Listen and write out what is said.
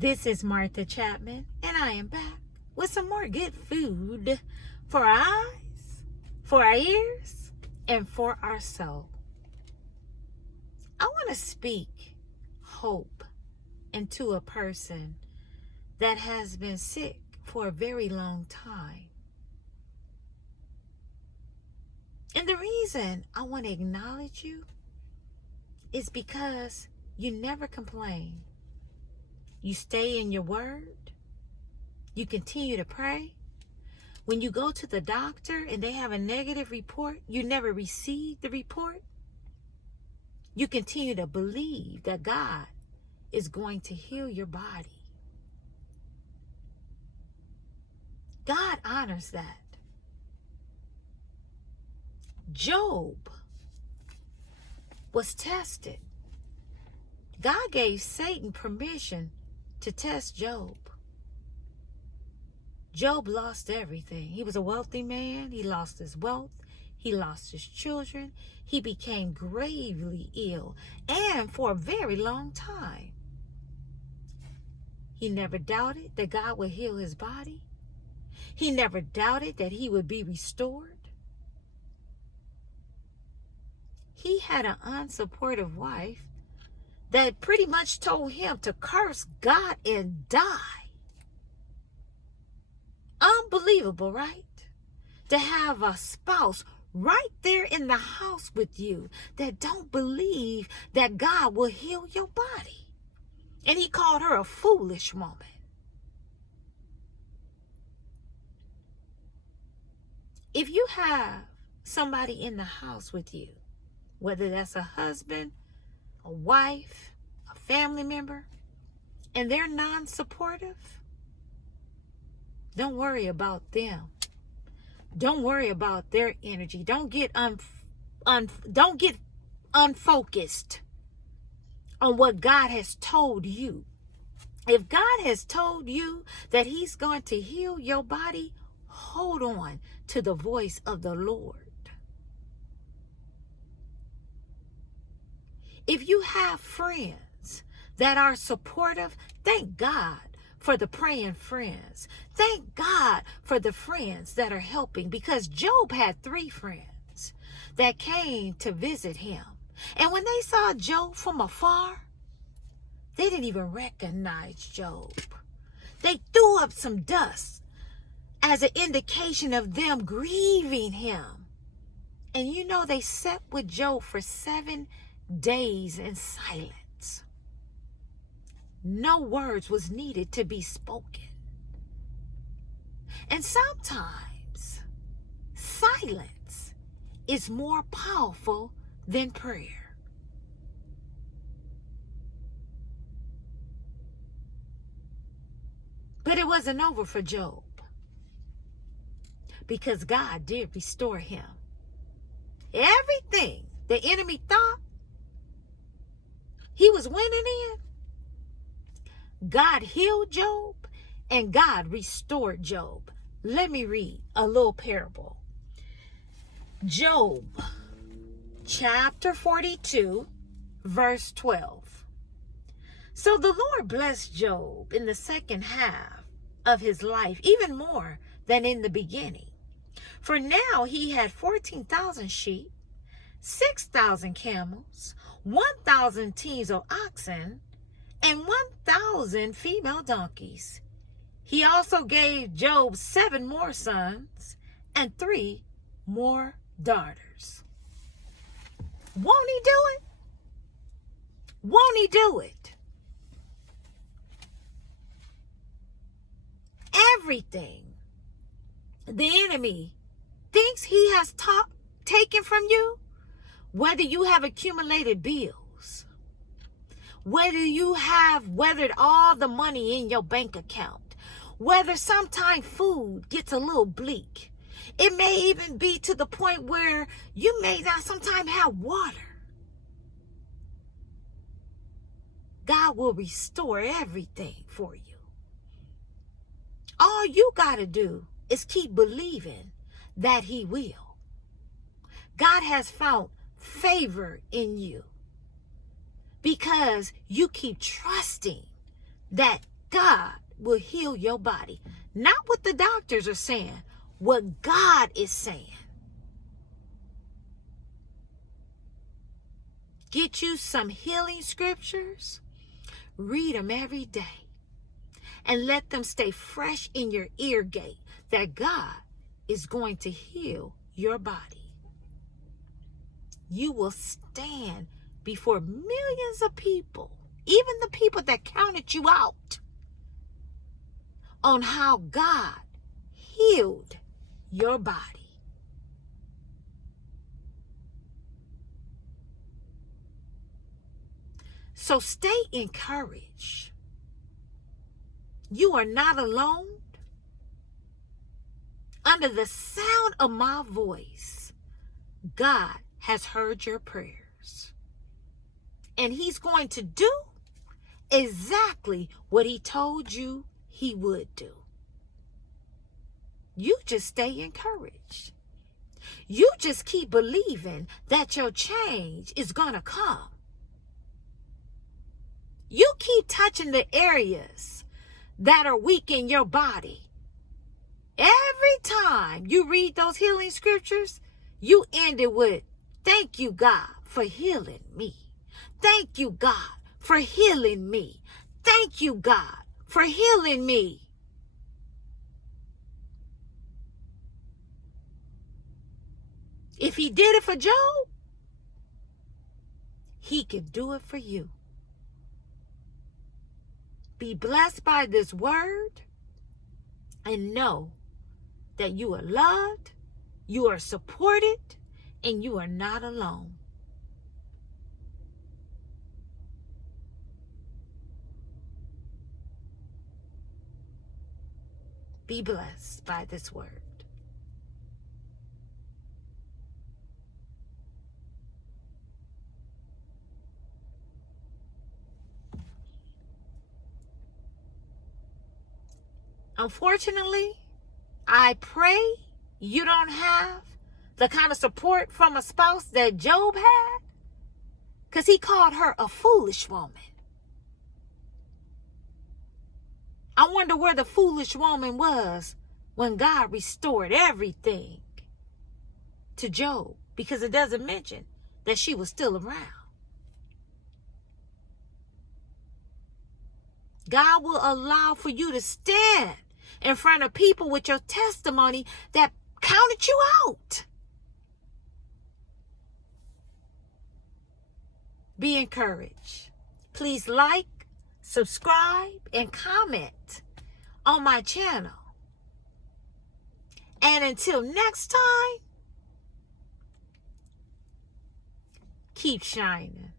This is Martha Chapman, and I am back with some more good food for our eyes, for our ears, and for our soul. I want to speak hope into a person that has been sick for a very long time. And the reason I want to acknowledge you is because you never complain. You stay in your word. You continue to pray. When you go to the doctor and they have a negative report, you never receive the report. You continue to believe that God is going to heal your body. God honors that. Job was tested. God gave Satan permission to test Job. Job lost everything. He was a wealthy man. He lost his wealth. He lost his children. He became gravely ill, and for a very long time. He never doubted that God would heal his body. He never doubted that he would be restored. He had an unsupportive wife that pretty much told him to curse God and die. Unbelievable, right? To have a spouse right there in the house with you that don't believe that God will heal your body. And he called her a foolish woman. If you have somebody in the house with you, whether that's a husband, a wife, a family member, and they're non-supportive, don't worry about them. Don't worry about their energy. Don't get unfocused on what God has told you. If God has told you that he's going to heal your body, hold on to the voice of the Lord. If you have friends that are supportive, thank God for the praying friends. Thank God for the friends that are helping, because Job had 3 friends that came to visit him. And when they saw Job from afar, they didn't even recognize Job. They threw up some dust as an indication of them grieving him. And you know, they sat with Job for 7 days in silence. No words was needed to be spoken. And sometimes silence is more powerful than prayer. But it wasn't over for Job, because God did restore him. Everything the enemy thought he was winning in, God healed Job and God restored Job. Let me read a little parable. Job chapter 42, verse 12. So the Lord blessed Job in the second half of his life, even more than in the beginning. For now he had 14,000 sheep, 6,000 camels, 1,000 teams of oxen, and 1,000 female donkeys. He also gave Job 7 more sons and 3 more daughters. Won't he do it? Won't he do it? Everything the enemy thinks he has taken from you, whether you have accumulated bills, whether you have weathered all the money in your bank account, whether sometimes food gets a little bleak, it may even be to the point where you may not sometimes have water. God will restore everything for you. All you got to do is keep believing that he will. God has found favor in you because you keep trusting that God will heal your body. Not what the doctors are saying, what God is saying. Get you some healing scriptures. Read them every day. And let them stay fresh in your ear gate that God is going to heal your body. You will stand before millions of people, even the people that counted you out, on how God healed your body. So stay encouraged. You are not alone. Under the sound of my voice, God has heard your prayers. And he's going to do exactly what he told you he would do. You just stay encouraged. You just keep believing that your change is going to come. You keep touching the areas that are weak in your body. Every time you read those healing scriptures, you end it with, thank you, God, for healing me. Thank you, God, for healing me. Thank you, God, for healing me. If he did it for Job, he can do it for you. Be blessed by this word and know that you are loved, you are supported, and you are not alone. Be blessed by this word. Unfortunately, I pray you don't have the kind of support from a spouse that Job had, because he called her a foolish woman. I wonder where the foolish woman was when God restored everything to Job, because it doesn't mention that she was still around. God will allow for you to stand in front of people with your testimony that counted you out. Be encouraged. Please like, subscribe, and comment on my channel. And until next time, keep shining.